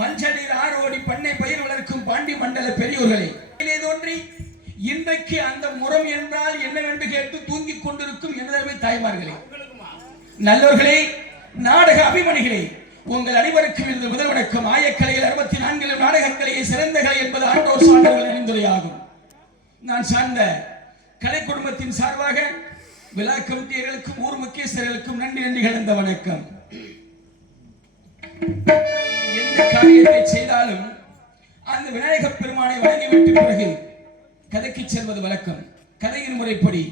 மஞ்சளில் ஆரோடி பண்ணை பயிர் வளர்க்கும் பாண்டி மண்டல பெரியோர்களே, தோன்றி இன்றைக்கு அந்த முறம் என்றால் என்னவென்று கேட்டு தூங்கிக் கொண்டிருக்கும் எனதருமை தாய்மார்களே, நல்லவர்களே, நாடக அபிமனிகளே, உங்கள் அனைவருக்கும் இந்த முதல் வணக்கம். ஆயக்கலையில் 64 நாடகக்கலையை சிறந்த கலை என்பது ஆண்டோர் சான்றர்கள் அறிந்துரையாகும். நான் சார்ந்த கலை குடும்பத்தின் சார்பாக விழா கமிட்டியர்களுக்கும் ஊர் முக்கியஸ்தர்களுக்கும் நன்றி கலந்த வணக்கம். எந்த காரியத்தை செய்தாலும் அந்த விநாயகப் பெருமானை வணங்கிவிட்ட பிறகு கதைக்கு செல்வது வழக்கம். கதையின் முறைப்படி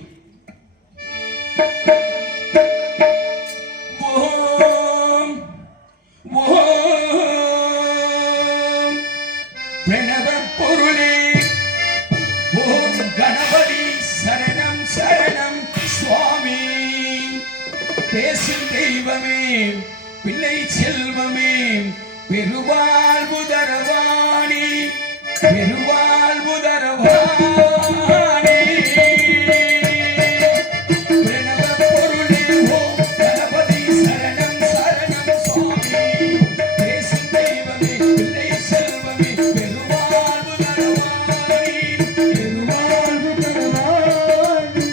ஓம் ஓம் பிரணவ பொருளே, ஓம் கணபதி சரணம் சரணம் சுவாமி, பேசும் தெய்வமே, பிள்ளை செல்வமே, பெருவாழ்வு தரவாணி, பெருவாழ்வு தரவாணி, பிரணவ பொருளே, ஓம் கணபதி சரணம் சரணம் சுவாமி, பேசும் தெய்வமே, பிள்ளை செல்வமே, பெருவாழ்வு தரவாணி, பெருவாழ்வு தரவாணி.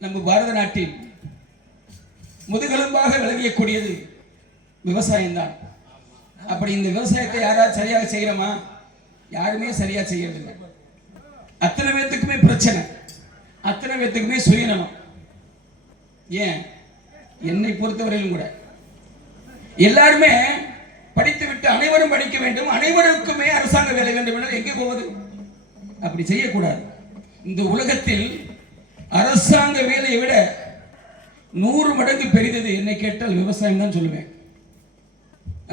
நம்ம பாரத நாட்டில் முதுகெலும்பாக விளங்கக்கூடியது விவசாயம்தான். அப்படி இந்த விவசாயத்தை யாராவது சரியாக செய்யறோமா? யாருமே சரியா செய்யறதில்லை. அத்தனை பேத்துக்குமே பிரச்சனை, அத்தனை பேத்துக்குமே சுயநலம். ஏன் என்னை பொறுத்தவரையிலும் கூட எல்லாருமே படித்து விட்டு அனைவரும் படிக்க வேண்டும், அனைவருக்குமே அரசாங்க வேலை வேண்டும் என்று எங்கே போவது? அப்படி செய்யக்கூடாது. இந்த உலகத்தில் அரசாங்க வேலையை விட 100 மடங்கு பெரிதது என்னை கேட்டால் விவசாயம் தான் சொல்லுவேன்.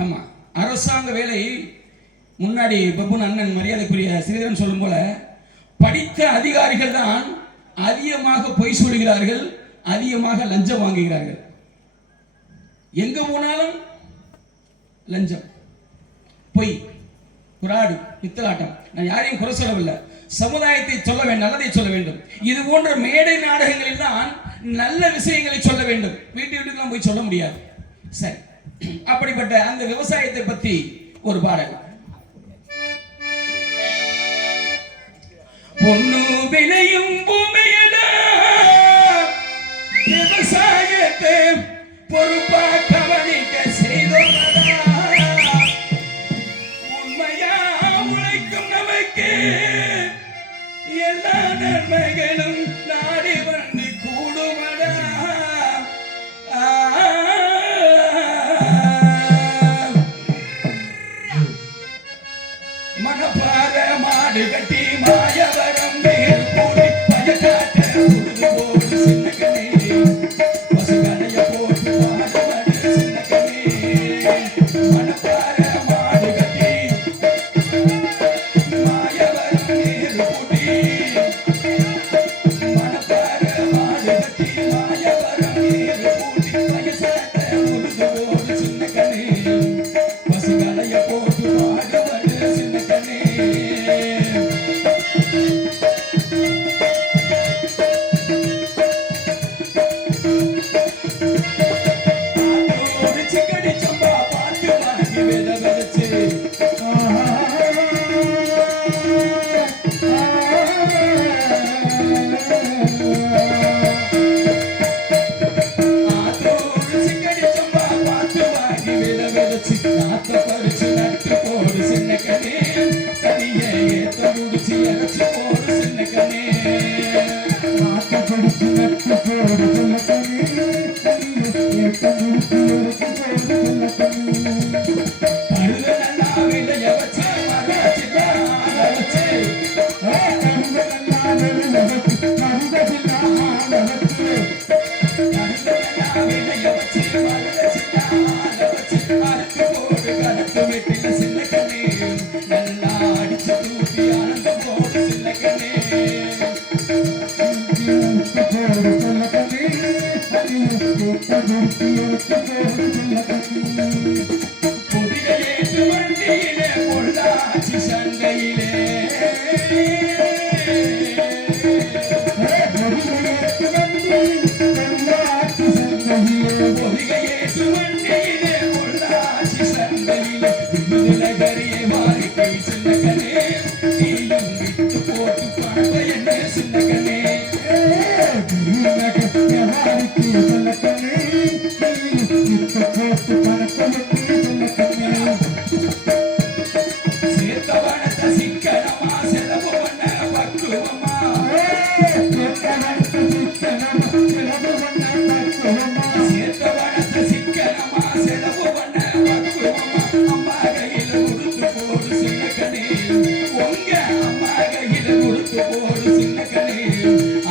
ஆமா, அரசாங்க வேலை முன்னாடி பப்புன் அண்ணன் மரியாதைக்குரிய ஸ்ரீதரன் சொல்லும் போல படித்த அதிகாரிகள் தான் அதிகமாக பொய் சொல்கிறார்கள், அதிகமாக லஞ்சம் வாங்குகிறார்கள். எங்க போனாலும் லஞ்சம், பொய், புராடு, பித்தலாட்டம். நான் யாரையும் குறை சொல்லவில்லை, சமுதாயத்தை சொல்ல வேண்டும், நல்லதை சொல்ல வேண்டும். இது போன்ற மேடை நாடகங்களில் தான் நல்ல விஷயங்களை சொல்ல வேண்டும். வீட்டுக்கெல்லாம் போய் சொல்ல முடியாது. சரி, அப்படிப்பட்ட அந்த விவசாயத்தை பத்தி ஒரு பாடல். பொன்னு விளையும் பூமியடா, விவசாயத்தை பொறுப்பா கவனிக்க செய்தோமடா, உண்மையா உழைக்கும் நமக்கு எல்லா நன்மைகளும் நாடி வந்து கூடுமடா. மனப்பாற மாடு கட்டி மாயவரம் வேல் போட்டு பயக்காட்ட உருது போடு சின்னகனே, பசுகளைய போட்டு பாடுபடு சின்னகனே. மனப்பாற மாடு கட்டி மாயவரம் வேல் போட்டி, மனப்பாற மாடு கட்டி மாயவரம் வேல் போட்டி பயக்காட்ட உருது போடு சின்னகனே, பசுகளைய போட்டு பாடுபடு சின்னகனே.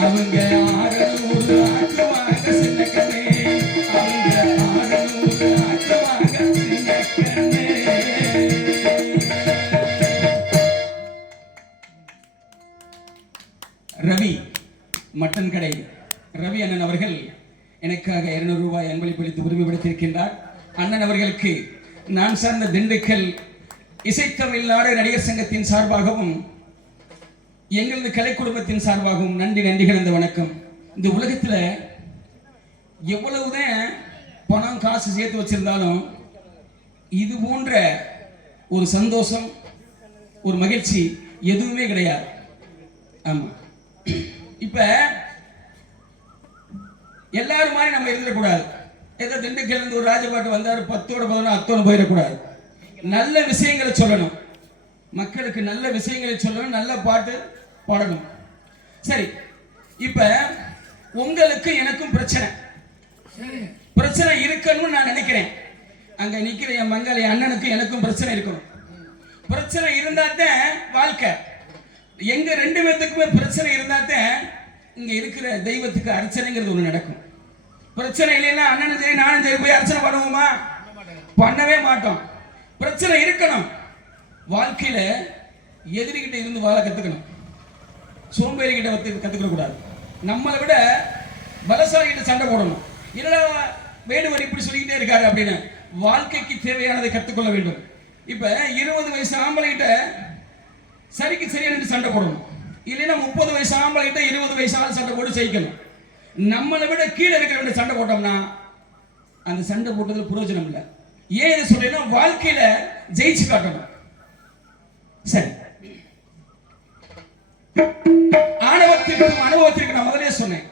அவங்க 600 ஆக்குவாங்க சின்ன ரூபாய் அன்பளிப்பளித்து உரிமைப்படுத்தியிருக்கின்றார். அண்ணன் அவர்களுக்கு நான் சார்ந்த திண்டுக்கல் இசைத்தமிழ் நாடக நடிகர் சங்கத்தின் சார்பாகவும் எங்களது கலை குடும்பத்தின் சார்பாகவும் நன்றி கலந்த வணக்கம். இந்த உலகத்தில் எவ்வளவுதான் பணம் காசு சேர்த்து வச்சிருந்தாலும் இது போன்ற ஒரு சந்தோஷம், ஒரு மகிழ்ச்சி எதுவுமே கிடையாது. ஆமா, இப்ப எல்லாரும் மாதிரி நம்ம இருந்துடக்கூடாது. ஏதோ திண்டுக்கல் இருந்து ஒரு ராஜபாட்டு வந்தாரு 10ஓட 11 அத்தோடு போயிடக்கூடாது. நல்ல விஷயங்களை சொல்லணும், மக்களுக்கு நல்ல விஷயங்களை சொல்லணும், நல்ல பாட்டு பாடணும். சரி, இப்ப உங்களுக்கு எனக்கும் பிரச்சனை இருக்கணும்னு நான் நினைக்கிறேன். அங்க நிக்கிற என் மங்கள அண்ணனுக்கு எனக்கும் பிரச்சனை இருக்கணும். பிரச்சனை இருந்தாத்தான் வாழ்க்கை. எங்க 2 பேத்துக்குமே பிரச்சனை இருந்தாத்தான் இங்க இருக்கிற தெய்வத்துக்கு அர்ச்சனைங்கிறது ஒண்ணு நடக்கும். பிரச்சனை இல்லைன்னா அண்ணனும் சரி நானும் சரி போய் அர்ச்சனை பண்ணுவோமா? பண்ணவே மாட்டோம். பிரச்சனை இருக்கணும். வாழ்க்கையில எதிரிகிட்ட இருந்து வாழ கத்துக்கணும், சோம்பேறி கிட்ட கத்துக்க கூடாது. நம்மளை விட பலசாலி கிட்ட சண்டை போடணும். என்னடா வேடுவர் இப்படி சொல்லிக்கிட்டே இருக்காரு அப்படின்னு வாழ்க்கைக்கு தேவையானதை கற்றுக்கொள்ள வேண்டும். இப்ப 20 வயசு ஆம்பளை கிட்ட சரிக்கு சரியான சண்டை போடணும். இல்லைன்னா 30 வயசு ஆம்பளை கிட்ட 20 வயசு ஆள் சண்டை போட்டு ஜெயிக்கணும். நம்மளை விட கீழே இருக்கிற சண்டை போட்டோம்னா அந்த சண்டை போட்டதுல பிரயோஜனம் இல்லை. ஏன் இதை சொல்றேன்னா வாழ்க்கையில ஜெயிச்சு காட்டணும். சரி, ஆணவத்திற்கும் அனுபவத்திற்கும் நான் முதலே சொன்னேன்.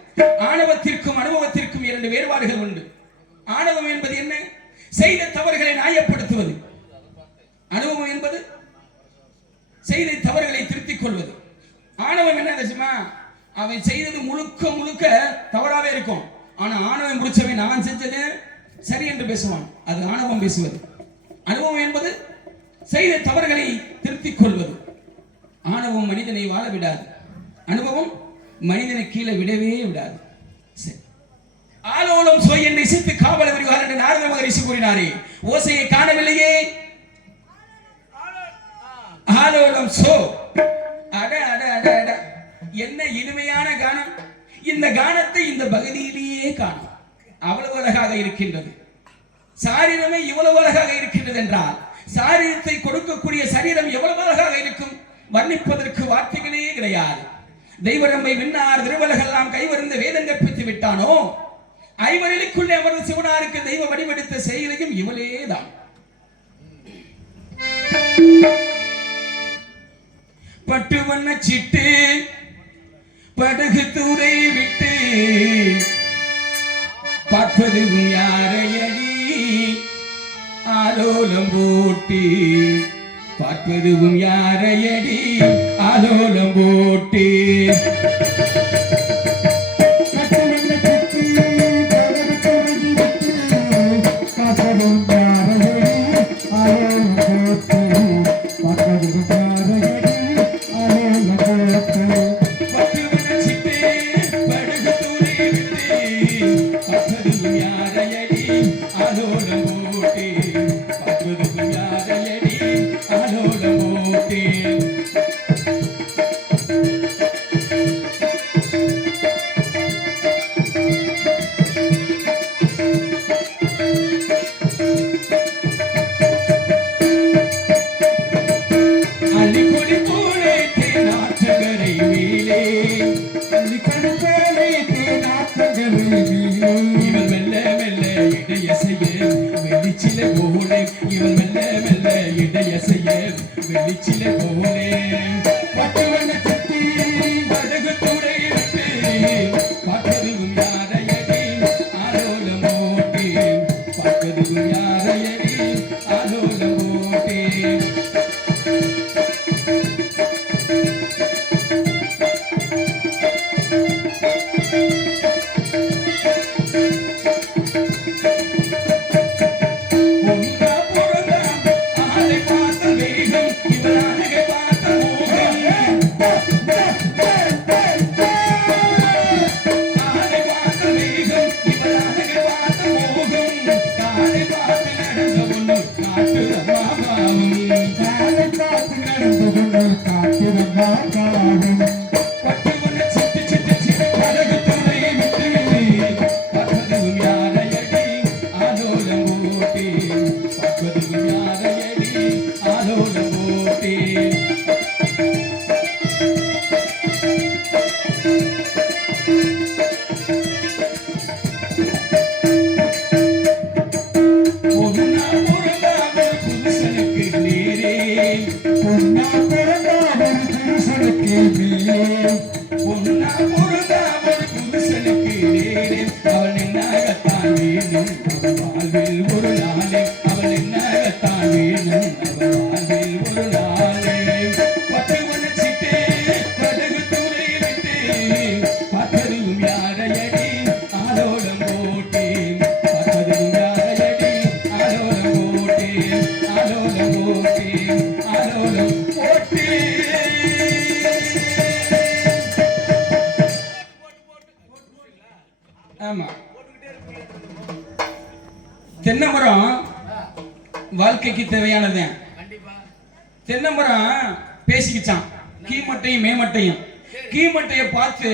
ஆணவத்திற்கும் அனுபவத்திற்கும் 2 வேறுபாடுகள் உண்டு. ஆணவம் என்பது என்ன? செய்த தவறுகளை நியாயப்படுத்துவது. அனுபவம் என்பது செய்த தவறுகளை திருத்திக் கொள்வது. ஆணவம் என்ன தெரியுமா? அவன் செய்தது முழுக்க தவறாவே இருக்கும். ஆனா ஆணவம் முடிச்சவன் நான் செஞ்சது சரி என்று பேசுவான். அது ஆணவம் பேசுவது. அனுபவம் என்பது செய்த தவறுகளை திருத்திக் கொள்வது. ஆணவம் மனிதனை வாழ விடாது, அனுபவம் மனிதனை கீழே விடவே விடாது. ஆலோலம் சோய் என்று இசைத்து காவல விரிவார் என்று நாரத மகரிஷி கூறினாரே, ஓசையை காணவில்லையே. ஆலோலம் சோ, அட அட அட அட, என்ன இனிமையான கானம்! இந்த கானத்தை இந்த பகுதியிலேயே காணும். அவ்வளவு அழகாக இருக்கின்றது. சாரீரமே இவ்வளவு அழகாக இருக்கின்றது என்றால் சாரீரத்தை கொடுக்கக்கூடிய சரீரம் எவ்வளவு அழகாக இருக்கும், வர்ணிப்பதற்கு வார்த்தைகளே கிடையாது. தெய்வரம்பை விண்ணார் திருவலகெல்லாம் கைவருந்த வேதம் கற்பித்து விட்டானோ, ஐவரலுக்குள்ளே அமர்ந்த சிவனாருக்கு தெய்வ வடிவெடுத்த செயலையும் இவளே தான். பட்டு வண்ண சிட்டு படகு தூரை விட்டு பார்ப்பதும் யாரையடி, ஆலோலம் போட்டு பார்ப்பதும் யாரையடி, ஆலோலம் போட்டு. இவனாக என்னகத்தான் வேணும் அவள் வாழ்வில் ஒரு நாளே அவள் என்னகத்தான் வேணும் அவள் வாழ்வில் ஒரு நாளே பத்து வனச்சிட்டே படகு தூரை விட்டு பார்த்ததும் யாரையடி ஆலோலம் போட்டேன் பார்த்ததும் யாரையடி ஆலோலம் போட்டேன் ஆலோலம் போட்டேன் ஆலோலம் போட்டேன். ஆமா, தென்னமரம் வாழ்க்கைக்கு தேவையானது. தென்னமரம் பேசிக்கிச்சான் கீமட்டையும் மேமட்டையும். கீமட்டைய பார்த்து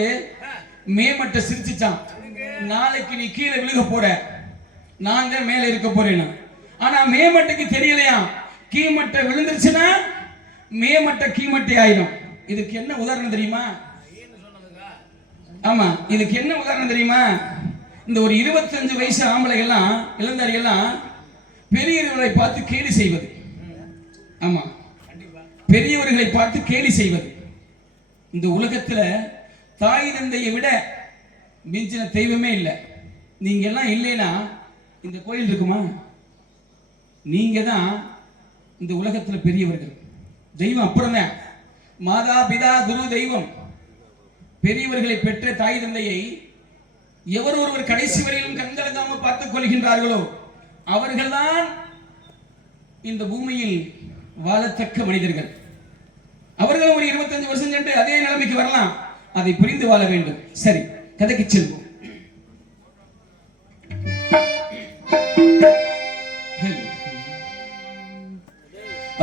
மேமட்டை சிரிச்சுச்சான், நாளைக்கு நீ கீழே விழுக போற, நான் தான் மேல இருக்க போறேன்னு. ஆனா மேமட்டைக்கு தெரியலையா, கீமட்டை விழுந்துருச்சுன்னா மேமட்டை கீமட்டை ஆயிடும். இதுக்கு என்ன உதாரணம் தெரியுமா? ஆமா, இதுக்கு என்ன உதாரணம் தெரியுமா? இந்த ஒரு 25 வயசு ஆம்பளைகள்லாம் இளந்தாரிகள்லாம் பெரியவர்களை பார்த்து கேலி செய்வது. ஆமா, பெரியவர்களை பார்த்து கேலி செய்வது. இந்த உலகத்துல தாய் தந்தையை விட மிஞ்சின தெய்வமே இல்லை. நீங்க எல்லாம் இல்லைன்னா இந்த கோயில் இருக்குமா? நீங்க தான் இந்த உலகத்துல பெரியவர்கள். தெய்வம் அப்புறம் தான். மாதா பிதா குரு தெய்வம். பெரியவர்களை பெற்ற தாய் தந்தையை எவர் ஒருவர் கடைசி வரையிலும் கண்கலங்காமல் பார்த்துக் கொள்கின்றார்களோ அவர்கள்தான் இந்த பூமியில் வாழத்தக்க மனிதர்கள். அவர்களும் ஒரு 25 வருஷம் சென்று அதே நிலைமைக்கு வரலாம். அதை புரிந்து வாழ வேண்டும். சரி, கதைக்கு செல்வோம்.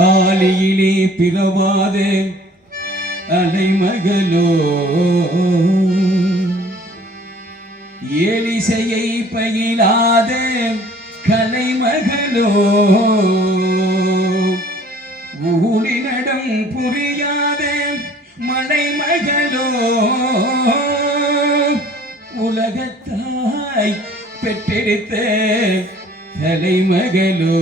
ஆலியிலே பிறவாத அலைமகளோ, ஏலிசையை பயிலாத கலைமகளோ, ஊழினடம் புரியாத மலைமகளோ, உலகத்தாய் பெற்றெடுத்த தலைமகளோ,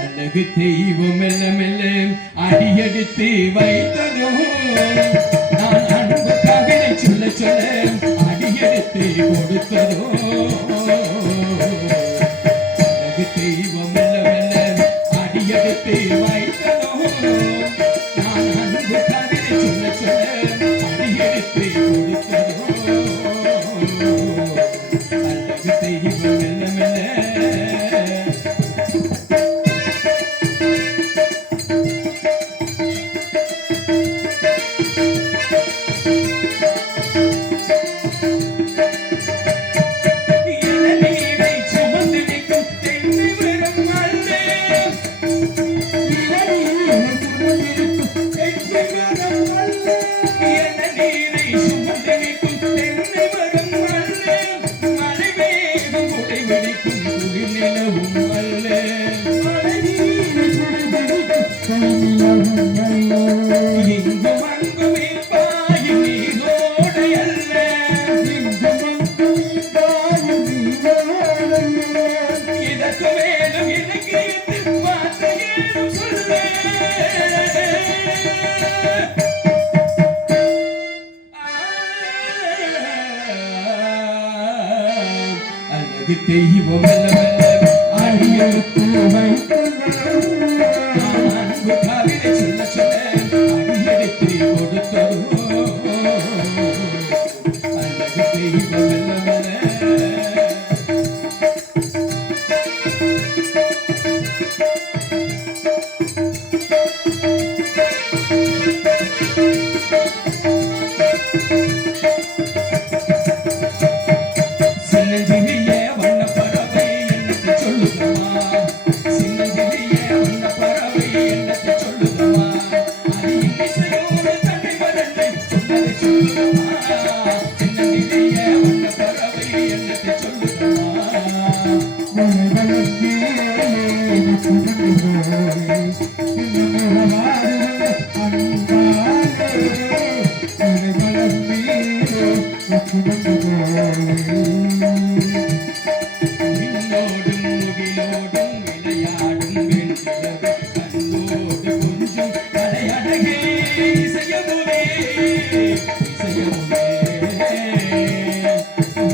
அழகு தெய்வம் மெல்ல மெல்ல அடியெடுத்து வைத்ததோ, நான் அன்பு கவிதை சொல்ல சொல்ல அடியெடுத்து கொடுத்ததோ. அழகு தெய்வம் மெல்ல மெல்ல அடியெடுத்து வைத்ததோ, நான் அன்பு கவிதை சொல்ல சொல்ல அடியெடுத்து கொடுத்ததோ. அழகு தெய்வம் மெல்ல மெல்ல தெய்வம் அடியெடுத்து அன்பு கவிதை சொல்ல சொல்ல அடியெடுத்து கொடுத்ததோ. அழகு தெய்வம் விண்ணோடும் முகிலோடும் விளையாடும் வெண்ணிலவு கண்ணோடு கொஞ்சம் கலையழகே இசையமுமே இசையமுமே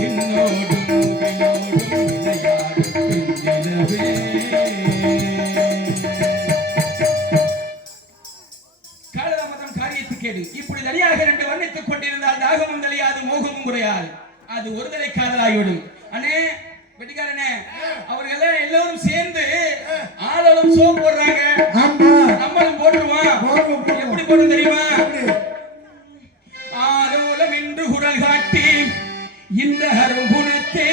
விண்ணோடும் முகிலோடும் விளையாடும் வெண்ணிலவே. காலதாமதம் காரியத்துக்கேடு. இப்படி தனியாக ரெண்டு வர்ணித்துக் கொண்டிருந்தால் தாகமும் தெளியாது மோகமும் குறையாது. அது ஒருதலை காதலாகிவிடும். அண்ணே வெட்டிக்காரனே, அவர்கள் எல்லாரும் சேர்ந்து ஆளும் சோ போடுறாங்க. நம்மளும் போட்டுருவோம். எப்படி போடும் தெரியுமா? ஆலோலம் என்று குரல் காட்டி இந்த அருங்குணத்தே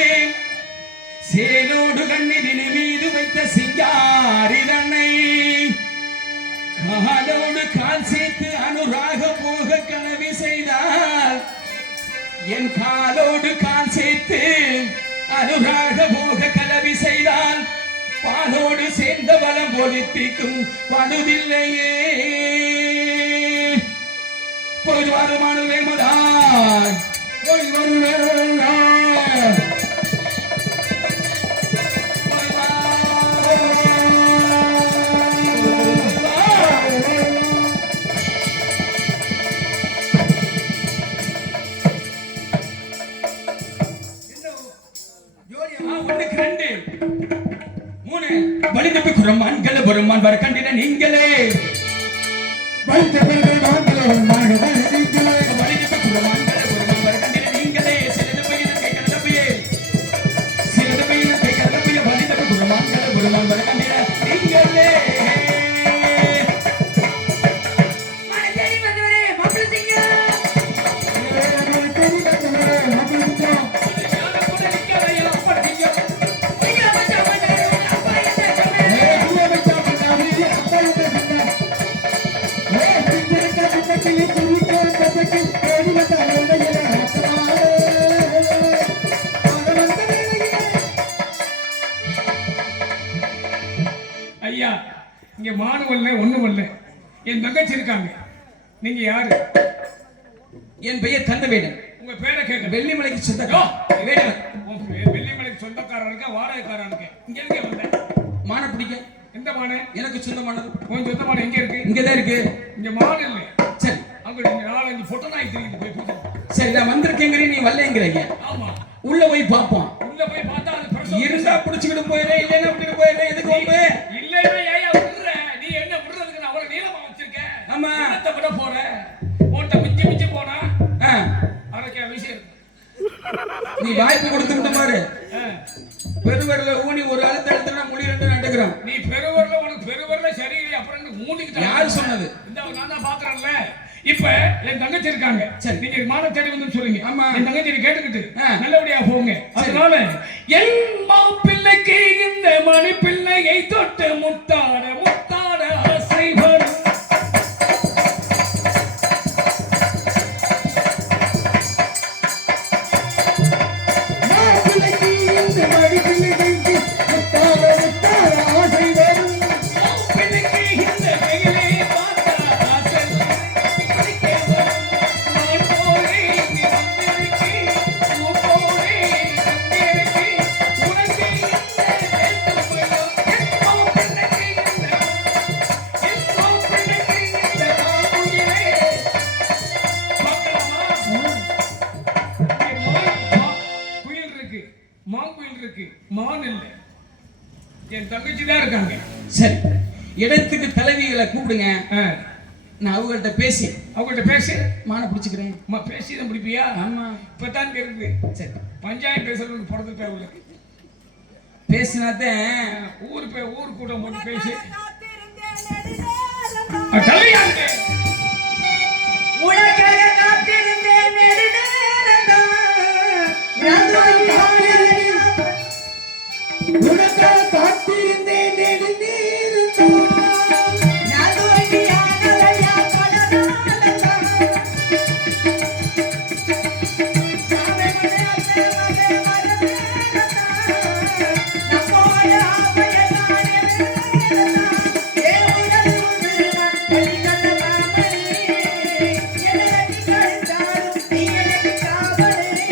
சேலோடு கண்ணிதினி மீது வைத்த சிங்காரி தன்னை காலோடு கால் சேர்த்து அனுராக போக கனவி செய்தால் என் காலோடு கால் சேர்த்து அனுராக போக கலவி செய்தால் பாலோடு சேர்ந்த பலம் பொலித்திக்கும் பழுதில்லையே. போய் வருமானவே மதான் போய் வருவேன் வலிதப்பி குரமான்கள பெருமான் வர கண்டின நீங்களே வலிதப்பி குரமான்கள பெருமான் வர கண்டின நீங்களே சிலது பையன கேட்கறதப்பையே சிலது பையன கேட்கறதப்பையே வலிதப்பி குரமான்கள பெருமான் வர கண்டின நீங்களே. மனதேரி வந்தவரே மாப்பிள்ளை சிங்க ஐயா, இங்க மானு வரல ஒண்ணு வரல. என் தங்கச்சி இருக்காங்க. நீங்க யாரு? என் பெயர் கந்தவேடன். உங்க பேரை கேட்க. வெள்ளிமலைக்கு சொந்தக்காரன் வேடவன். வெள்ளிமலைக்கு சொந்தக்காரனுக்கு வாடகைக்காரனுக்கு இங்க எங்க வந்த? மான பிடிக்க. எந்த மானு? எனக்கு சொந்தமானது. உன் சொந்த மானு எங்க இருக்கு? இங்கதான் இருக்கு. இங்க மானு இல்ல. சரி, அங்க நீங்க நாலஞ்சு பொட்ட நாய் தெரியுது. போய் பூஜை. சரி, நான் வந்திருக்கேங்கறீ, நீ வரலங்கறீங்க. ஆமா, உள்ள போய் பாப்போம். உள்ள போய் பார்த்தா அது பிரசவம் இருந்தா புடிச்சிட்டு போயிரே, இல்லனா விட்டுட்டு போயிரே. எதுக்கு வம்பு? இல்லவே ஏயா விடுற? நீ என்ன விடுறதுக்கு நான் அவளை நீளமா வச்சிருக்க. ஆமா, என்னத்த விட போற? போட்ட மிஞ்சி மிஞ்சி போனா அரக்கே விஷயம். நீ வாய்ப்பு கொடுத்துட்ட பாரு. பெருவரல ஊனி ஒரு அழுத்த அழுத்தனா முடி ரெண்டு நடக்குறான். நீ பெருவரல உனக்கு பெருவரல சரியில்லை அப்புறம் ஊனிக்கிட்ட. யார் சொன்னது? இந்த நான் தான் பாக்குறேன்ல. இப்ப என் தங்கச்சி இருக்காங்க. சரி, நீங்க மான தேடி வந்து சொல்லுங்க. ஆமா, என் தங்கச்சி கேட்டுக்கிட்டு நல்லபடியா போங்க. அதனால என் மாப்பிள்ளைக்கு இந்த மணி பிள்ளையை தொட்டு முத்தாட முத்தாட ஆசை வரும். என் தங்கச்சி தான் இருக்காங்க. சரி, இடத்துக்கு தலைவிகளை கூப்பிடுங்க. நான் அவங்கள்ட்ட பேசி மான பிடிச்சுக்கிறேன். பேசி தான் பிடிப்பியா? ஆமா, இப்பதான் தெரியுது. சரி, பஞ்சாயத்து பேசுறது பிறந்த உங்களுக்கு பேசினாதான் ஊர் கூட்டம் போட்டு பேசி உலகாக காத்திருந்தேன் நெடுநேரம்தான். உனக்காக காத்திருந்தேன் நெடுநேரம். நான் தோல்வியானவையா பல நாளெல்லாம். சாவை மனசே மகே மரமேலதான். நம்மோட ஆவையதானே வேலதான். ஏ உடல் உருவன் வெளிக்கட்ட மாமணி. என்னை கண்டாலும் நீ எனக்கு காவலே.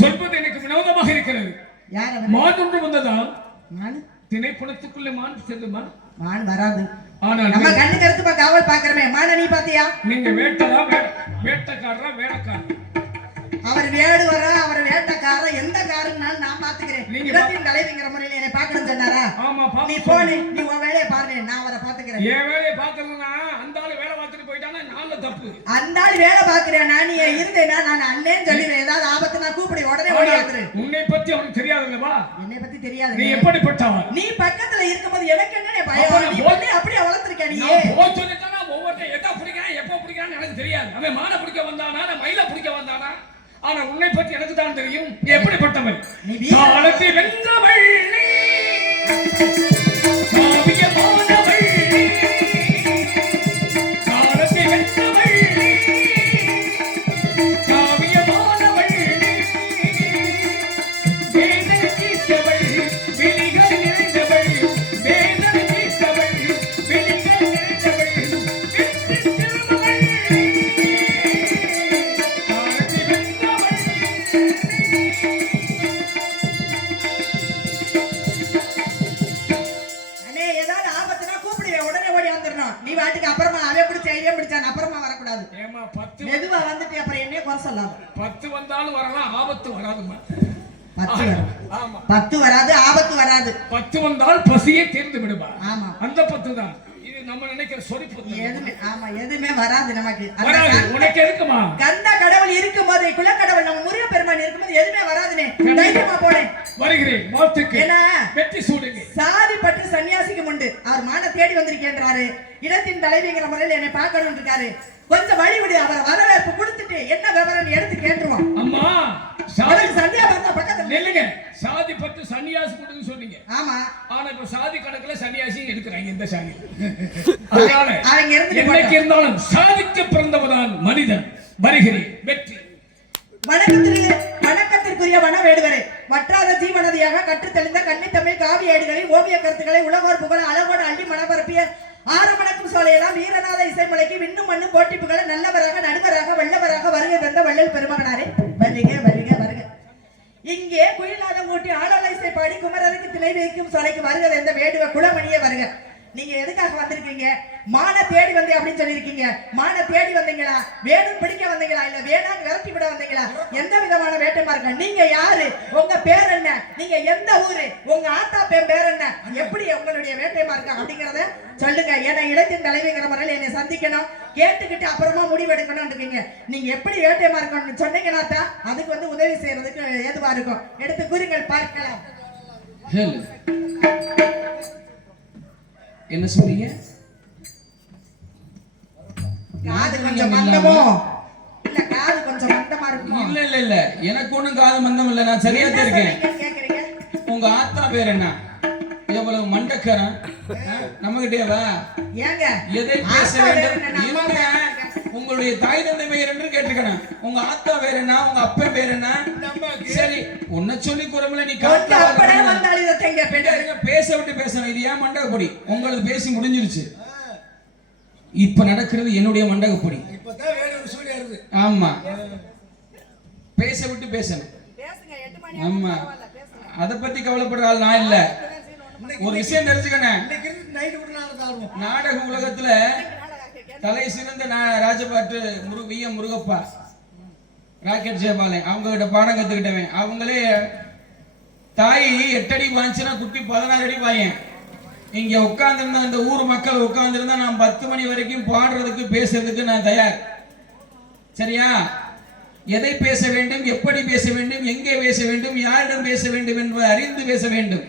சொல்வது எனக்கு வினோதமாக இருக்கிறது. யார் அவன்? மான் ஒன்று வந்ததால் மான் திணைப்புணத்துக்குள்ளே மான் செல்லுமா? மான் வராது. ஆனால் நம்ம கண்ணு கருத்து காவல் பாக்குறமே மான நீ பாத்தியா? நீங்க வேட்டக்காரரா வேலைக்காரர்? அவர் வேடுவரா அவர் வேட்டக்காரர் எந்த காரன்னு நான் பாத்துக்கிறேன். இடத்தின் தலைவிங்கிற முறையில என்னை பாக்கணும்னு சொன்னாரா? ஆமா, நீ போனே, நீ உன் வேலையை பாருங்க, நான் அவரை பாத்துக்கிறேன். என் வேலையை பாக்குறதுனா அந்த ஆளு வேலை பார்த்துட்டு போயிட்டானா நான்ல தப்பு. அந்த ஆளு வேலை பாக்குறேன், நான் நீ இருந்தேனா நான் அண்ணேன்னு சொல்லிடுவேன். ஏதாவது ஆபத்து நான் கூப்பிடி உடனே ஓடி வந்துரு. உன்னை பத்தி அவனுக்கு தெரியாதுல்லவா? என்னை பத்தி தெரியாது. நீ எப்படிப்பட்டவன்? நீ பக்கத்துல இருக்கும்போது எனக்கு என்ன பயம்? நீ வந்து அப்படியே வளர்த்திருக்க. நீ சொல்லிட்டானா ஒவ்வொருத்தன் எதை பிடிக்கிறான் எப்ப பிடிக்கிறான்னு எனக்கு தெரியாது. அவன் மானை பிடிக்க வந்தானா மயில பிடிக்க வந்தானா? ஆனா உன்னை பற்றி எனக்கு தான் தெரியும். எப்படிப்பட்டவன்? காலத்தை வென்றவள் காவியமானவள், காலத்தை வென்றவள் காவியமானவள், வேதனை தீர்த்தவள் விழிகள் நிறைந்தவள், வேதனை தீர்த்தவள் விழிகள் நிறைந்தவள், வெற்றி திருமகள் காலத்தை வென்றவள். அண்ணே ஏதாவது ஆபத்துனா கூப்பிடுவேன், உடனே ஓடி வந்துடணும். நீ வாட்டுக்கு அப்புறமா அவன் பிடிச்ச ஐடியா பிடிச்சான் அப்புறமா வரக்கூடாது. ஏமா 10 மெதுவா வந்துட்டு அப்புறம் என்னைய குறை சொல்லாம. 10 வந்தாலும் வரலாம், ஆபத்து வராதுமா. 10 வரும். ஆமா, 10 வராது, ஆபத்து வராது. 10 வந்தால் பசியே தீர்ந்து விடுமா. ஆமா, அந்த 10 தான். இது நம்ம நினைக்கிற சொரிப்பு எதுவுமே ஆமா எதுவுமே வராது நமக்கு. வராது. உனக்கு எதுக்குமா? கந்த கடவுள் இருக்கும்போது, குலக்கடவுள் நம்ம முருகப்பெருமான் இருக்கும்போது எதுவுமே வராதுனே. தைரியமா போனேன். வருகிறேன். வாழ்த்துக்கு. ஏன்னா வெற்றி சூடுங்க. சாதி பட்டு சன்னியாசிக்கு உண்டு. அவர் மான தேடி வந்திருக்கின்றாரு. இடத்தின் தலைவிங்கிற முறையில் என்னை பார்க்கணும் இருக்காரு. கொஞ்சம் வழி விடு, அவரை வரவேற்பு கொடுத்துட்டு என்ன விவரம் எடுத்து கேட்டுருவோம். அம்மா சாதி சந்தியா பார்த்தா பக்கத்துல நில்லுங்க. சாதி பட்டு சன்னியாசி கொடுன்னு சொன்னீங்க. ஆமா, ஆனா இப்ப சாதி கணக்குல சன்னியாசி எடுக்கிறாங்க இந்த சாதி. அதனால அவங்க என்னைக்கு இருந்தாலும் சாதிக்க பிறந்தவதான் மனிதன். வருகிறேன். வெற்றி. வணக்கத்திற்குரிய வன வேடுவரே, வற்றாத ஜீவனதியாக கற்றுத் தெளிந்த கன்னித்தமிழ் காவிய ஏடுகளை ஓவிய கருத்துக்களை உலகோர் புகழ அளவோடு அள்ளி மனப்பரப்பிய ஆரமணக்கும் சோலையெல்லாம் வீரநாத இசைமலைக்கு விண்ணும் மண்ணும் போட்டிப்புகளை நல்லவராக நடுவராக வல்லவராக வருகை தந்த வள்ளல் பெருமகனாரே, வருக வருக வருக. இங்கே குயிலாதம் ஊட்டி ஆடல இசை பாடி குமரருக்கு திணை வைக்கும் சோலைக்கு வருக என்ற வேடுவ குலமணியே வருக. நீங்க எதுக்காக வந்திருக்கீங்க? மான தேடி வந்தே அப்படின்னு சொல்லியிருக்கீங்க. மான தேடி வந்தீங்களா? வேணும் பிடிக்க வந்தீங்களா? இல்ல வேணான்னு விரட்டி விட வந்தீங்களா? எந்த விதமான வேட்டைமா இருக்க? நீங்க யாரு? உங்க பேர் என்ன? நீங்க எந்த ஊரு? உங்க ஆத்தா பேர் என்ன? எப்படி உங்களுடைய வேட்டைமா இருக்க அப்படிங்கறத சொல்லுங்க. ஏன்னா இடத்தின் தலைவிங்கிற முறையில் என்னை சந்திக்கணும், கேட்டுக்கிட்டு அப்புறமா முடிவெடுக்கணும் இருக்கீங்க. நீங்க எப்படி வேட்டைமா இருக்கணும்னு சொன்னீங்கன்னா தான் அதுக்கு வந்து உதவி செய்யறதுக்கு ஏதுவா இருக்கும். எடுத்து கூறுங்கள் பார்க்கலாம். என்ன சொல்றீங்க? காது கொஞ்சம் மந்தமோ? இல்ல காது கொஞ்சம் மந்தமா இருக்குமோ? இல்ல இல்ல இல்ல, எனக்கு ஒண்ணும் காது மந்தம் இல்ல, நான் சரியா தான் இருக்கேன். கேக்குறீங்க? உங்க ஆத்தா பேர் என்ன? எவ்வளவு மண்டக்கரன் நம்ம கிட்டேவா? ஏங்க எதை பேச வேண்டும்? இல்லங்க, உங்களுடைய தாய் தந்தை பெயர் என்று கேட்டிருக்கேன். உங்க ஆத்தா பேர் என்ன? உங்க அப்பா பேர் என்ன? சரி, உன்னை சொல்லி குறமல நீ பேச விட்டு பேசணும். இது ஏன் மண்டகப்பொடி? உங்களுக்கு பேசி முடிஞ்சிருச்சு. இப்ப நடக்கிறது என்னுடைய மண்டகப்பொடி. ஆமா, பேச விட்டு பேசணும். ஆமா, அத பத்தி கவலைப்படுற ஆள் நான் இல்ல. ஒரு விஷயம் தெரிஞ்சுக்கணும். நாடக உலகத்துல தலை சிறந்த ராஜபாட்டு முருகப்பா, ராக்கெட் ஜெயபாலன் அவங்க கிட்ட பாடம் கத்துக்கிட்டவன். அவங்களே தாய் 8 அடி பாய்ச்சுனா குட்டி 16 அடி பாயன். இங்க உட்கார்ந்துருந்தா இந்த ஊர் மக்கள் உட்கார்ந்துருந்தா நான் 10 மணி வரைக்கும் பாடுறதுக்கு பேசுறதுக்கு நான் தயார். சரியா? எதை பேச வேண்டும், எப்படி பேச வேண்டும், எங்கே பேச வேண்டும், யாரிடம் பேச வேண்டும் என்பதை அறிந்து பேச வேண்டும்.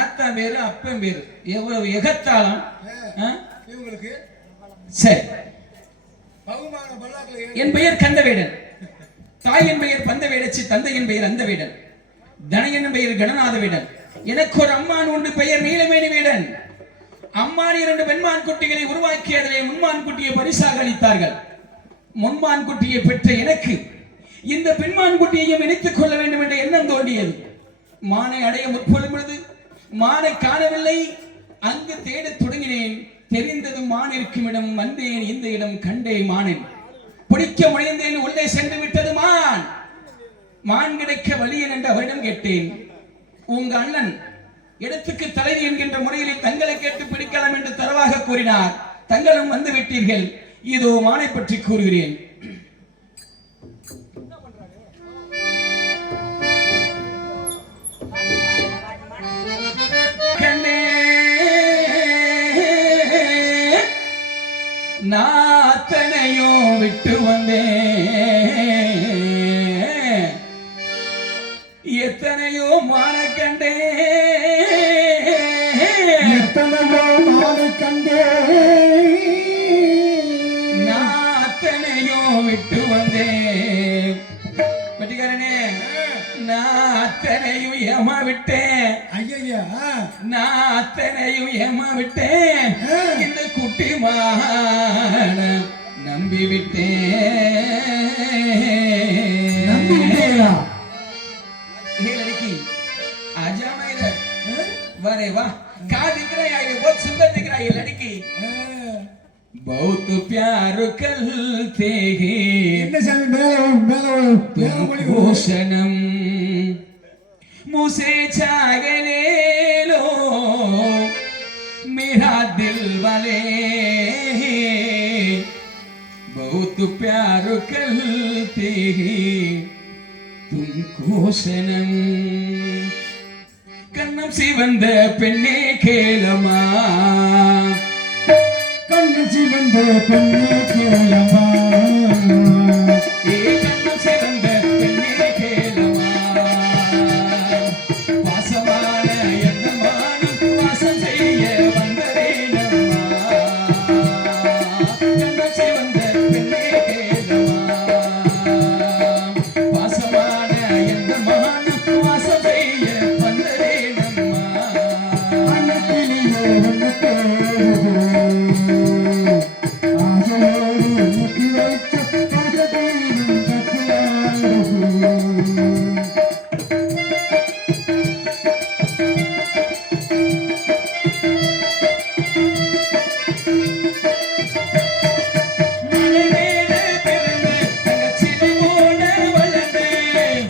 ஆத்தா பேரு அப்பன் பேரு எவ்வளவு எகத்தாளம். சரி, என் பெயர் கந்தவேடன், தாயின் பெயர் பந்தவேடச்சி, தந்தையின் பெயர் அந்தவேடன், தனையன் பெயர் கணநாத வேடன். எனக்கு ஒரு அம்மான் உண்டு, பெயர் நீலமேனி வேடன். அம்மான் 2 பெண்மான் குட்டிகளை உருவாக்கி அதிலே முன்மான் குட்டியை பரிசாக அளித்தார்கள். முன்மான் குட்டியை பெற்ற எனக்கு இந்த பெண்மான் குட்டியையும் இணைத்துக் கொள்ள வேண்டும் என்ற எண்ணம் தோன்றியது. மானை அடைய முற்படும் பொழுது மானை காணவில்லை. அங்கு தேடத் தொடங்கினேன். தெரிந்ததும் மான் இருக்கும் இடம் வந்தேன். இந்த இடம் கண்டே மானேன். பிடிக்க முனைந்தேன். உள்ளே சென்று விட்டது மான். மான் கிடைக்க வழியன் என்று அவரிடம் கேட்டேன். உங்க அண்ணன் இடத்துக்கு தலைவி என்கின்ற முறையில் தங்களை கேட்டு பிடிக்கலாம் என்று தரவாக கூறினார். தங்களும் வந்து விட்டீர்கள். இதோ மானை பற்றி கூறுகிறேன். நாத்தனையும் விட்டு வந்தேன், எத்தனையோ மான கண்டே, எத்தனையோ மான கண்டே, நாத்தனையும் விட்டு வந்தேன். பட்டிக்காரனே, நான் அத்தனையும் ஏமா விட்டேன். ஐயா, நான் அத்தனையும் ஏமா விட்டேன். இந்த குட்டி மான நம்பி விட்டேன். आजा मैं इधर, वारे वाह, क्या दिख रहा है ये, बहुत सुंदर दिख रहा है ये लड़की. बहुत प्यार करते हैं तुमको सनम, मुझसे छागे ले लो मेरा दिल वाले. बहुत प्यार करते हैं तुमको सनम. கண்ணம் சிவந்த பெண்ணே கேளமா, கண்ணம் சிவந்த பெண்ணே கேளமா, கண்ணம் சிவந்த பெண்ணே கேளமா. வாசமான எந்த மானம் வாசம் செய்ய வந்ததேனம்மா. கண்ணம் சிவந்த பெண்ணே கேளமா, வாசமான எந்த மானம் வாசம் செய்ய வந்ததேனம்மா. அன்னக்கிளியே உனக்கு ஆசையோடு உனக்கு வைத்த பாசத்தையும் கட்டியாடு. மலை மேலே பிறந்து தங்கச்சிலை போல வளர்ந்தேன்.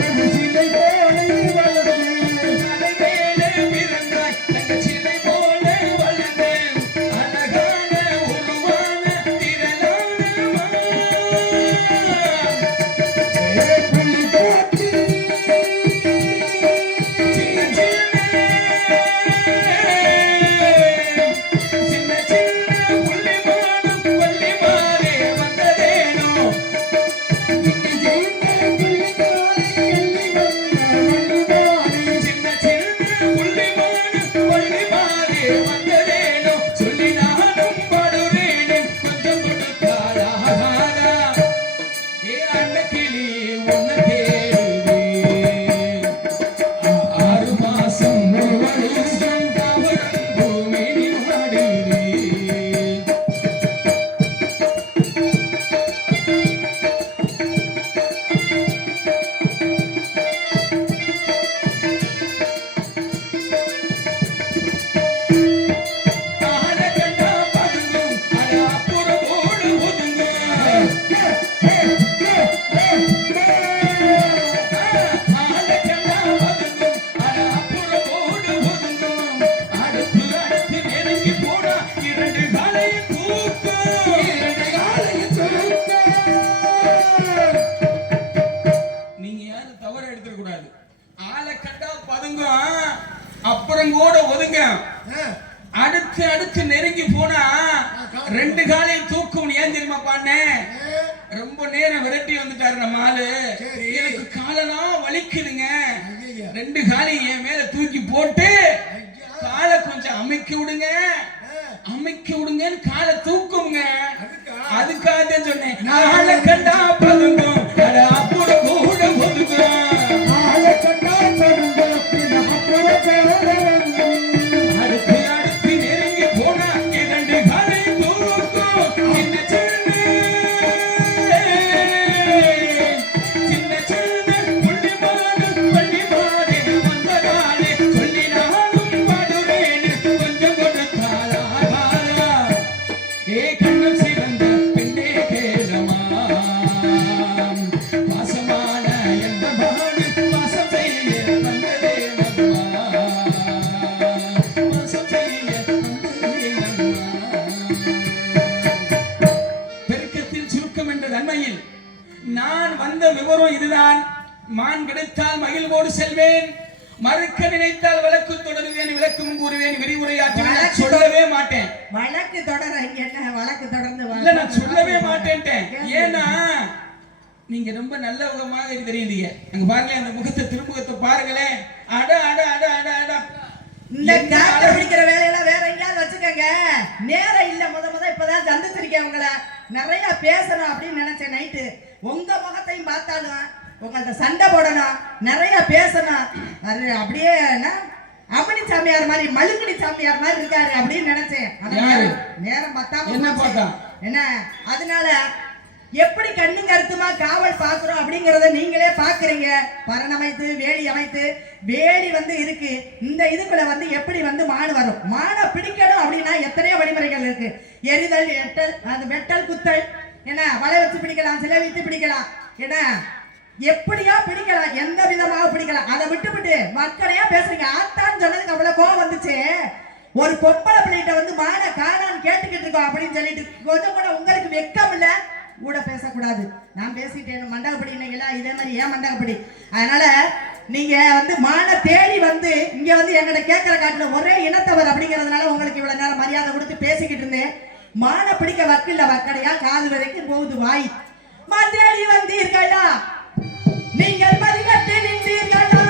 ஒரு சிலை போல வளர்ந்து மலை மேலே பிறந்தாய் தங்கச்சிலை போல வளர்ந்தேன். அழகான உருவான திரளான புள்ளி போட்டு சின்ன சின்ன புள்ளிமானும் வள்ளிமாறே வந்ததேனோ. ஜெயித்த புள்ளிக்காரை எள்ளி வந்த வள்ளிமாறி. சின்ன சின்ன புள்ளிமானும் வள்ளிமாறே வந்ததேனோ. சொல்லி நானும் பாடுறேனும் கொஞ்சம் கொடுத்தாராகாரா. ஏ அன்னக்கிளி உன்னை தேடுவேன். 6 மாசம் ஒரு வருஷம் தாவரம் பூமேனி வாடுவேன். ஆளை கண்டா பதுங்கும், அட அப்புறம் ஓடு ஒதுங்கும். ஆளை கண்டா பதுங்கும், அட அப்புறம் ஓடு ஒதுங்கும். அடுத்து அடுத்து நெருங்கி போனா 2 காலையும் தூக்கும். 2 காலையும் நீங்க யாரும் தவறு எடுத்துக்க கூடாது. ஆளை கண்டா பதுங்கும், அப்புறம் கூட ஒதுங்க. அடுத்து அடுத்து நெருங்கி போனா 2 காலையும் தூக்கும். ஏன் தெரியுமா பாண்ணே? ரொம்ப நேரம் விரட்டி வந்துட்டாரு நம்ம ஆளு. சரி. எனக்கு காலெல்லாம் வலிக்குதுங்க. 2 காலையும் என் மேல தூக்கி போட்டு காலை கொஞ்சம் அமைக்கி விடுங்க, அமைக்கி விடுங்கன்னு காலை தூக்குங்க. அதுக்காக தான் சொன்னேன். ஆளை கண்டா பதுங்கும், அட அப்புறம் கூட ஒதுங்கும். ஆளை கண்டா பதுங்க பின்ன அப்புறம் பேரவங்கும். அடுத்து அடுத்து நெருங்கி போனா 2 காலையும் தூக்கும். சின்ன சின்ன புள்ளிமானு வள்ளிமாறே வந்ததாலே சொல்லி நானும் பாடுறேன்னு கொஞ்சம் கொடுத்தாரா. ஏ கண்ணம் சிவந்த பெண்ணே கேளமா, மான் கிடைத்தால் மகிழ்வோடு செல்வேன், மறுக்க நினைத்தால் வழக்கு தொடருவேன், விளக்கும் கூறுவேன், விரிவுரையாற்றுவேன். சொல்லவே மாட்டேன். வழக்கு தொடர இங்க என்ன வழக்கு தொடர்ந்து இல்ல, நான் சொல்லவே மாட்டேன்ட்டேன். ஏன்னா நீங்க ரொம்ப நல்லவகமாக தெரியுதீங்க. அங்க பாருங்க, அந்த முகத்தை திருமுகத்தை பாருங்களேன். அட அட அட அட அட. இந்த காட்ட பிடிக்கிற வேலையெல்லாம் வேற எங்கயாவது வச்சுக்கோங்க. நேரம் இல்ல. முத இப்பதான் சந்திச்சிருக்கேன் உங்களை. நிறைய பேசணும் அப்படின்னு நினைச்சேன். நைட்டு உங்க முகத்தையும் பார்த்தாலும் உங்கள்ட்ட சண்டை போடணும், நிறைய பேசணும். அது அப்படியே அம்மணி சாமியார் மாதிரி, மழுங்கனி சாமியார் மாதிரி இருக்காரு அப்படின்னு நினைச்சேன். நேரம் பார்த்தாம என்ன பார்த்தா என்ன, அதனால எப்படி கண்ணு கருத்துமா காவல் பாக்குறோம் அப்படிங்கறத நீங்களே பாக்குறீங்க. பரணமைத்து வேலி அமைத்து, வேலி இருக்கு. இந்த இதுக்குள்ள எப்படி மாடு வரும், மாடை பிடிக்கணும் அப்படின்னா எத்தனையோ வழிமுறைகள் இருக்கு. எரிதல், எட்டல், அது வெட்டல், குத்தல், என்ன வலை வச்சு பிடிக்கலாம், சிலை வைத்து பிடிக்கலாம், என்ன எப்படியா பிடிக்கலாம், எந்த விதமாக பிடிக்கலாம். அதை விட்டு மக்களையா பேசுறீங்க. ஆத்தான்னு சொன்னதுக்கு அவ்வளவு கோவம் வந்துச்சு. ஒரு பொம்பளை பிள்ளைகிட்ட மாடை காணான்னு கேட்டுக்கிட்டு இருக்கோம் அப்படின்னு சொல்லிட்டு கொஞ்சம் கூட உங்களுக்கு வெக்கம் இல்ல? கூட பேசக்கூடாது. நான் பேசிட்டேன் மண்டகப்படி எல்லாம் இதே மாதிரி ஏன் மண்டகப்படி. அதனால நீங்க மானை தேடி இங்க என்கிட்ட கேட்கிற காட்டுல ஒரே இனத்தவர் அப்படிங்கறதுனால உங்களுக்கு இவ்வளவு நேரம் மரியாதை கொடுத்து பேசிக்கிட்டு இருந்தேன். மானை பிடிக்க வக்கில்ல வக்கடையா, காது வரைக்கும் போகுது வாய். தேடி வந்தீர்களா, நீங்கள் மதிகட்டு நின்றீர்களா,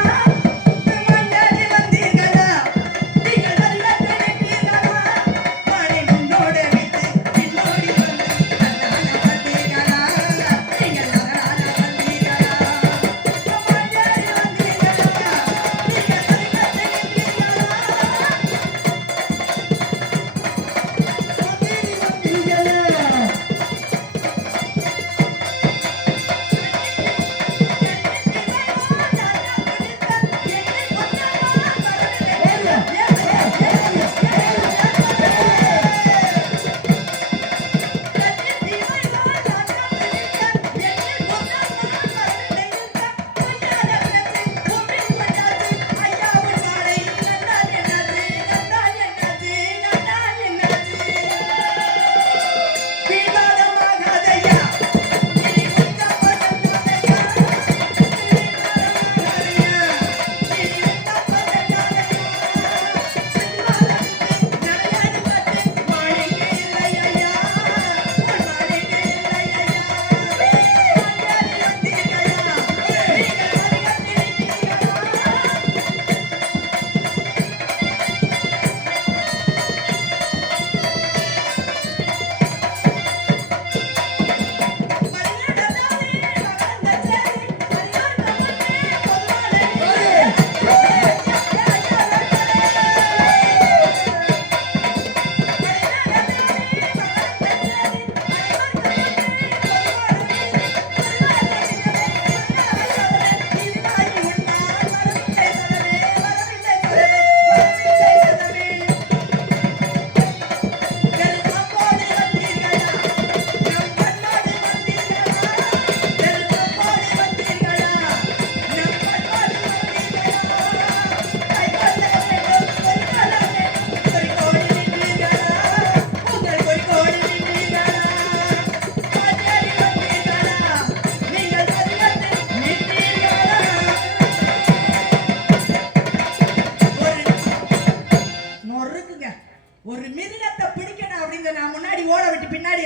ஒரு மிருகத்தை பிடிக்கணும் அப்படின்னு நான் முன்னாடி ஓட விட்டு பின்னாடி,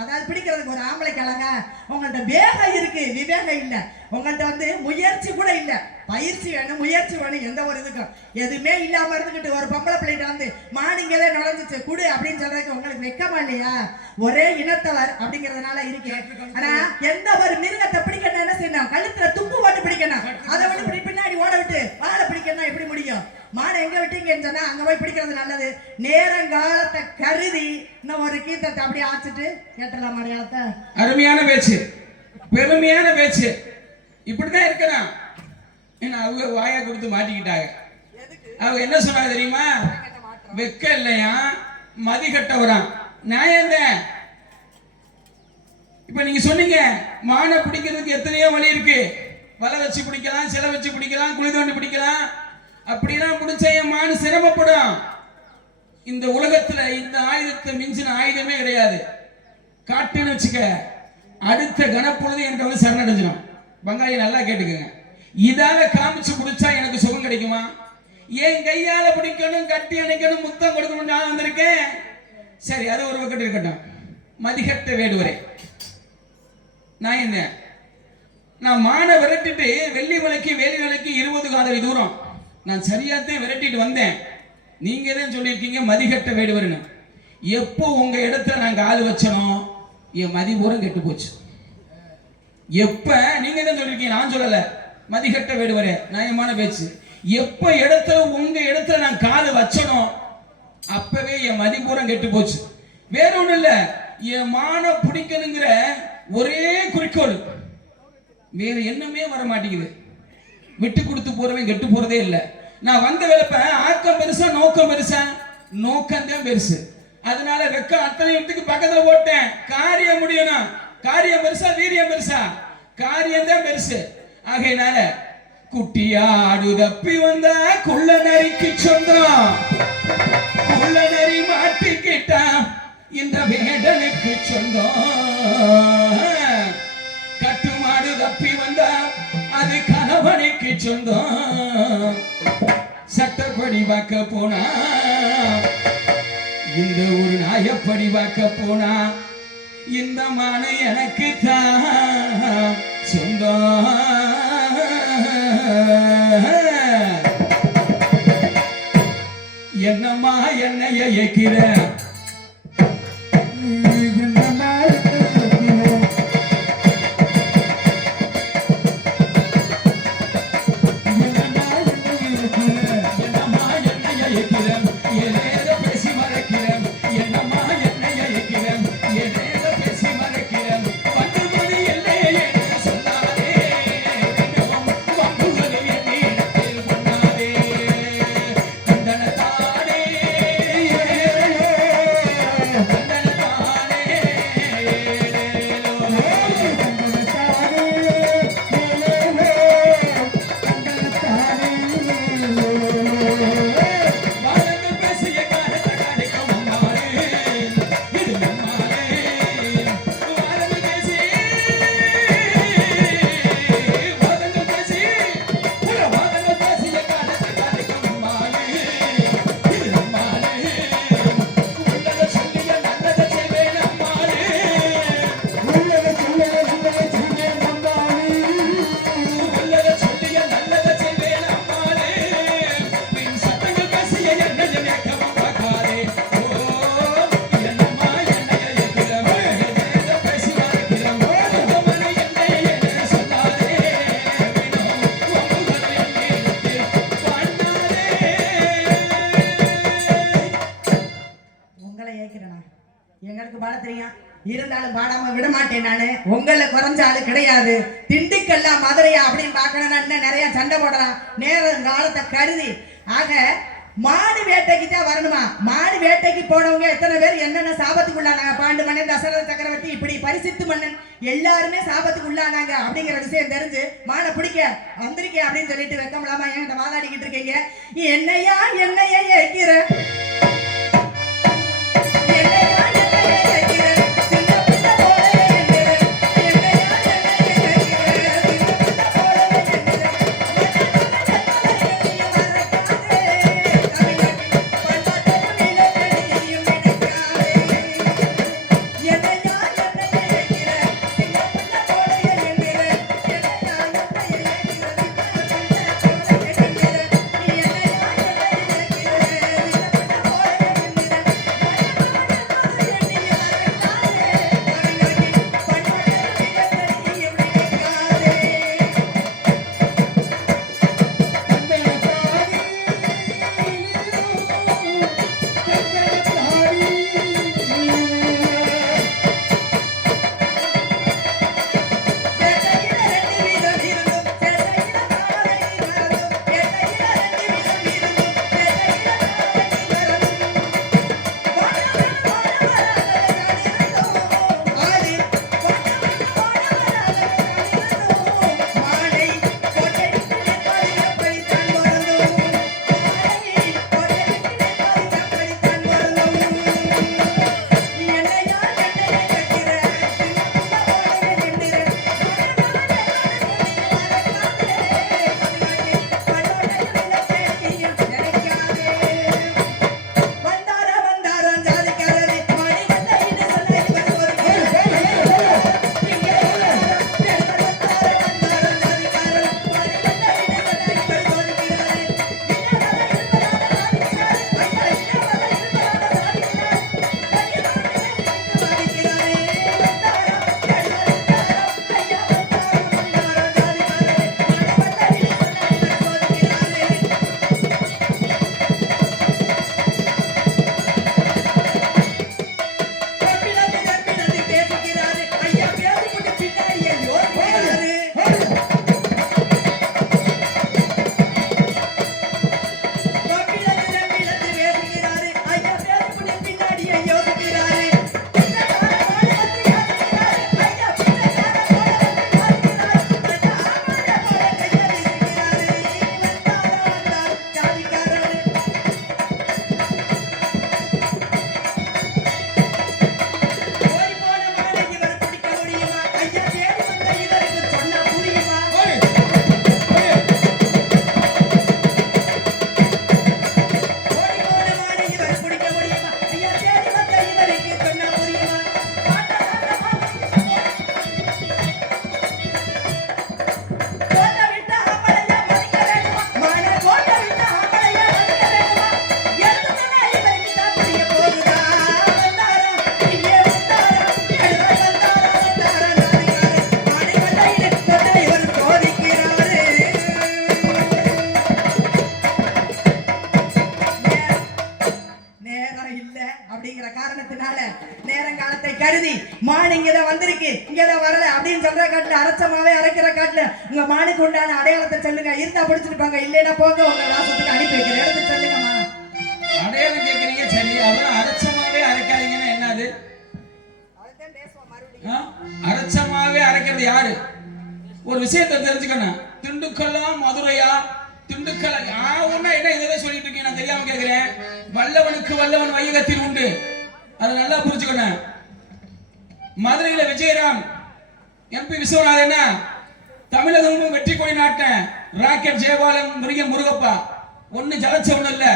அதாவது பிடிக்கிறதுக்கு ஒரு ஆம்பளை கிழங்க உங்கள்ட்ட வேகம் இருக்கு, விவேகம் இல்ல. உங்கள்ட்ட முயற்சி கூட இல்ல. பயிற்சி வேணும், முயற்சி வேணும். எந்த ஒரு இதுக்கும் எதுவுமே இல்லாம இருந்துகிட்டு ஒரு பொம்பளை பிள்ளைகிட்ட மானிங்கதே நுழைஞ்சிச்சு குடு அப்படின்னு சொல்றதுக்கு உங்களுக்கு வெக்கமா இல்லையா? ஒரே இனத்தவர் அப்படிங்கறதுனால இருக்கேன். ஆனா எந்த ஒரு மிருகத்தை பிடிக்கணும் என்ன செய்யணும், கழுத்துல துப்பு போட்டு பிடிக்கணும். அதை விட்டு பின்னாடி ஓட விட்டு வாழை பிடிக்கணும் எப்படி முடியும்? மானை எங்க விட்டீங்கன்னு சொன்னா அங்க போய் பிடிக்கிறது நல்லது. நேரங்காலத்தை கருதி இன்னும் ஒரு கீதத்தை அப்படியே ஆச்சுட்டு கேட்டலாம் மரியாதை. அருமையான பேச்சு, பெருமையான பேச்சு. இப்படிதான் இருக்கிறான். அவங்க வாயா கொடுத்து மாட்டிக்கிட்டாங்க. அவங்க என்ன சொன்னாங்க தெரியுமா? வெக்க இல்லையா, மதி கட்டவரான். நியாயம் தான். இப்ப நீங்க சொன்னீங்க மானை பிடிக்கிறதுக்கு எத்தனையோ வழி இருக்கு. வலை வச்சு பிடிக்கலாம், சிலை வச்சு பிடிக்கலாம், குழி தோண்டி பிடிக்கலாம். அப்படிலாம் பிடிச்ச என் மானு சிரமப்படும். இந்த உலகத்துல இந்த ஆயுதத்தை மிஞ்சின ஆயுதமே கிடையாது. காட்டுன்னு வச்சுக்க, அடுத்த கனப்பொழுது என்கிட்ட சரணடைஞ்சிடும். பங்காளி நல்லா கேட்டுக்கங்க. இதால காமிச்சு குடிச்சா எனக்கு சுகம் கிடைக்குமா? என் கையால பிடிக்கணும், கட்டி அணைக்கணும், முத்தம் கொடுக்கணும் நான் வந்திருக்கேன். சரி, அது ஒரு பக்கத்து இருக்கட்டும். மதிகட்ட வேடுவரே, நான் என்ன, நான் மானை விரட்டிட்டு வெள்ளிமலைக்கு வேலிமலைக்கு 20 காதலி தூரம் நான் சரியாத்தான் விரட்டிட்டு வந்தேன். நீங்க தான் சொல்லியிருக்கீங்க மதிகட்ட வேடுவர்னு. எப்போ உங்க இடத்துல நான் கால் வச்சனோ என் மதிபூரம் கெட்டு போச்சு. எப்ப நீங்க தான் சொல்லிருக்கீங்க, நான் சொல்லல. மதிகட்ட வேடுவரே, நியாயமான பேச்சு. எப்ப இடத்துல உங்க இடத்துல நான் கால் வச்சனோ அப்பவே என் மதிபூரம் கெட்டு போச்சு. வேற ஒண்ணு இல்ல, என் மான பிடிக்கணுங்கிற ஒரே குறிக்கோள், வேற என்னமே வர மாட்டேங்குது. விட்டு கொடுத்து போறவன் கெட்டு போறதே இல்லை. நான் வந்த வேலைப்ப ஆக்கம் பெருசா நோக்கம் பெருசா? நோக்கம் தான் பெருசு. அதனால வெக்க அத்தனை இடத்துக்கு பக்கத்துல போட்டேன். காரியம் முடியணும். காரியம் பெருசா வீரியம் பெருசா? காரியம் தான் பெருசு. ஆகையினால குட்டியாடு தப்பி வந்தா குள்ள நரிக்கு சொந்தம், குள்ள நரி மாட்டிக்கிட்டா இந்த வேடனுக்கு சொந்தம். கட்டுமாடு தப்பி வந்தா அது கணவனுக்கு சொந்தம். சட்டப்படி பார்க்க போனா இந்த ஒரு நாயப்படி பார்க்க போனா இந்த மான எனக்கு தான் சொந்தம். என்னம்மா என்னைய ஏக்கிற எங்களுக்கு பாட தெரியும், இருந்தாலும் பாடாம விட மாட்டேன். நானு உங்கள குறைஞ்ச ஆளு கிடையாது. திண்டுக்கல்லா மதுரையா அப்படின்னு பாக்கணும்னா இன்னும் நிறைய சண்டை போடலாம், நேரம் காலத்தை கருதி. ஆக மாடு வேட்டைக்கு தான் வரணுமா? மாடு வேட்டைக்கு போனவங்க எத்தனை பேர் என்னென்ன சாபத்துக்கு உள்ளானாங்க? பாண்டு மன்னன், தசரத சக்கரவர்த்தி, இப்படி பரிசித்து மன்னன் எல்லாருமே சாபத்துக்கு உள்ளானாங்க அப்படிங்கிற விஷயம் தெரிஞ்சு மானை பிடிக்க வந்திருக்கேன் அப்படின்னு சொல்லிட்டு வெக்கமில்லாம என்கிட்ட வாதாடிக்கிட்டு இருக்கீங்க. என்னையா என்னைய ஏக்கிற காரணத்தினால நேரங்காலத்தை கருதி மான் இங்கதான் வந்திருக்கு, இங்கதான் வரல அப்படின்னு சொல்ற காட்டுல அரைச்சமாவே அரைக்கிற காட்டுல உங்க மானுக்கு உண்டான அடையாளத்தை சொல்லுங்க. இருந்தா பிடிச்சிருப்பாங்க, இல்லைன்னா போங்க உங்க நாசத்துக்கு அனுப்பி வைக்கிறேன். எடுத்து சொல்லுங்கம்மா. அடையாளம் கேட்கறீங்க சரி, அப்புறம் அரைச்சமாவே அரைக்காதீங்கன்னா என்னது? அரைச்சமாவே அரைக்கிறது யாரு? ஒரு விஷயத்தை தெரிஞ்சுக்கணும். திண்டுக்கல்லா மதுரையா? திண்டுக்கல் ஒன்னா என்ன இதை சொல்லிட்டு இருக்கீங்க? நான் தெரியாம கேட்கிறேன். வல்லவனுக்கு வல்லவன் வையகத்தில் உண்டு, அதை நல்லா புரிஞ்சுக்கணும். மதுரையில விஜயராம், எம்பி விஸ்வநாதன், தமிழகமும் வெற்றி கொடி நாட்டேன். ராக்கெட் ஜெயபாலன், முருகப்பா ஒண்ணு ஜலச்ச ஒண்ணு இல்ல,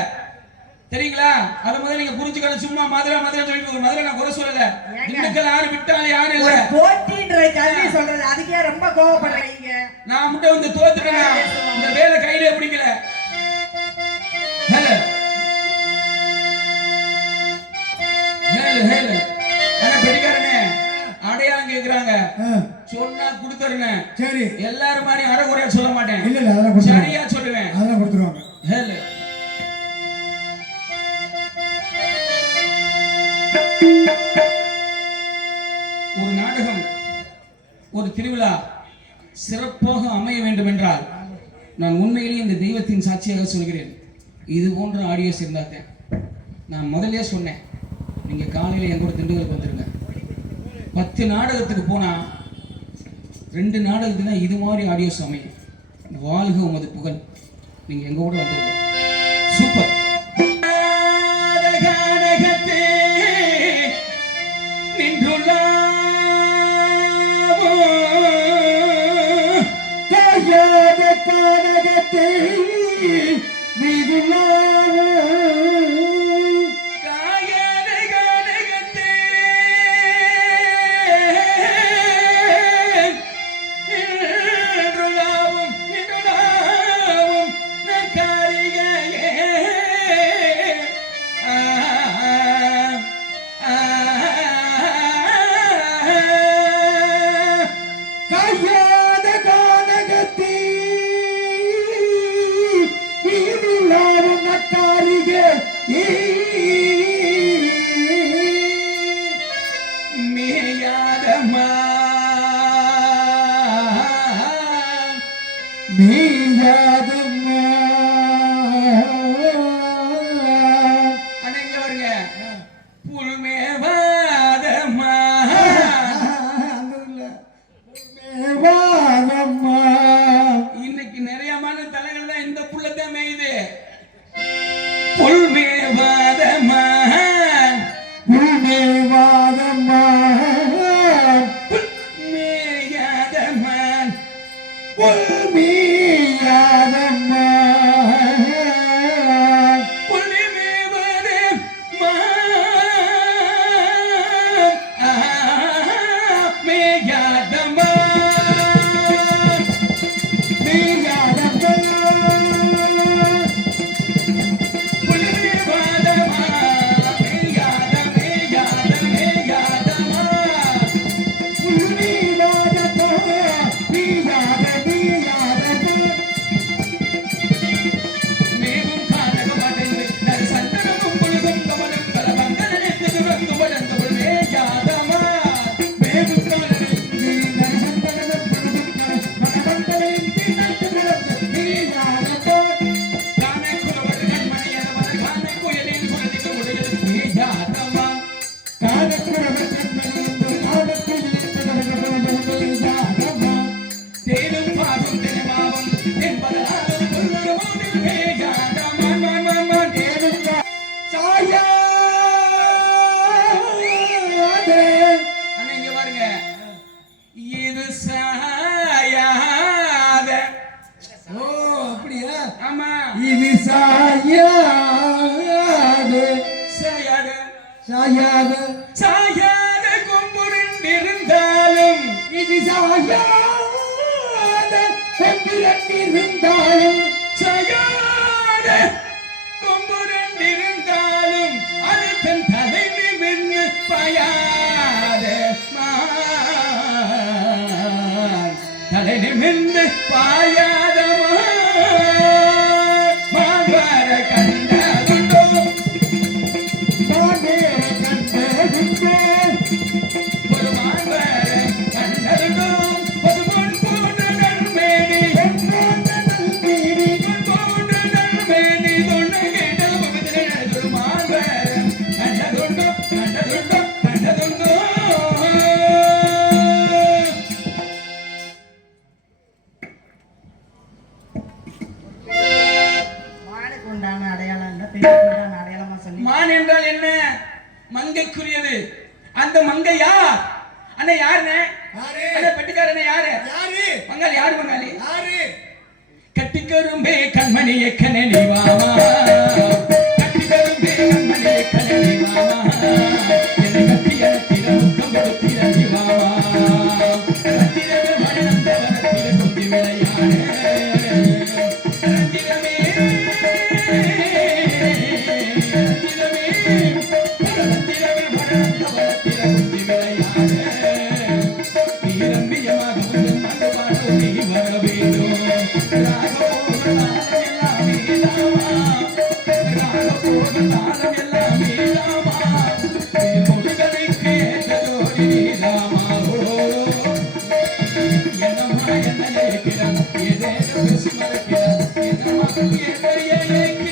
தெரியுங்களா? அத முதல்ல நீங்க புரிஞ்சுக்கணும். சும்மா மதுரை மதுரை சொல்லிட்டு மதுரை நான் குறை சொல்லல. திண்டுக்கல் யாரு விட்டாலும் யாரு இல்ல, போட்டின்ற கல்வி சொல்றது. அதுக்கே ரொம்ப கோவப்படுறீங்க. நான் மட்டும் வந்து தோத்துட்டேன், இந்த வேலை கையில பிடிக்கல. ஹலோ ஹலோ ஹலோ அண்ணா பெட்டிக்காரனே, அடையாளம் கேக்குறாங்க, சொன்னா கொடுத்துறேன். சரி, எல்லாரும் மாதிரி அரைகுறையா சொல்ல மாட்டேன். இல்ல இல்ல அதெல்லாம் சரியா சொல்லுவேன். அதெல்லாம் கொடுத்துருவாங்க. ஹலோ ஒரு நாடகம், ஒரு திருவிழா சிறப்பாக அமைய வேண்டும் என்றால் நான் உண்மையிலேயே இந்த தெய்வத்தின் சாட்சியாக சொல்கிறேன், இது போன்ற ஆடியோஸ் இருந்தாத்தேன். நான் முதல்ல சொன்னேன், நீங்க காலையில என் கூட திண்டுக்கலுக்கு வந்துருங்க. 10 நாடகத்துக்கு போனா 2 நாடகத்துக்கு தான் இது மாதிரி ஆடியோஸ் அமையும். வாழ்க உமது புகழ். நீங்க எங்க கூட வந்துருங்க. சூப்பர். இன்னைக்கு நிறைய மான தலைகள் தான் இந்த புள்ளத்தை மேயுது. புல்மேவாதமா புல்மேவாதமா புல்மேயாதமா புல்மேயாதமா புல்மேவாதமா மேயாதமா இது சாயாது சாயாது சாயாத கொம்புரண்டிருந்தாலும் இது சாயாத கொம்பிரண்டிருந்தாலும் சாயாத கொம்புரண்டிருந்தாலும் அது தன் தலை நிமிர்ந்து பாயாத தலை நிமிர்ந்து பாயாத மாவர கண்ட மங்கைக்குரியது. அந்த மங்கை யார்? அண்ணே யாருண்ணே? யாரு? அண்ணே பெட்டிக்காரண்ணே யாரு? யாரு? பங்காளி யாரு? பங்காளி யாரு? கட்டிக்கரும்பே கண்மணியே கண்ணனி வாமா, கட்டிக்கரும்பே கண்மணியே கண்ணனி வாமா, என்னை கட்டி அணைத்திட முத்தம் கொடுத்திட நீ வாமா, ரத்தினமே வளர்ந்த வனத்தில கொஞ்சி விளையாடு, ரத்தினமே ரத்தினமே ரத்தினமே வளர்ந்த வனத்தில கொஞ்சி விளையாடு, நீ ரம்மியமாக வந்து மண்டு பாடு நீ வர வேண்டும். என்ன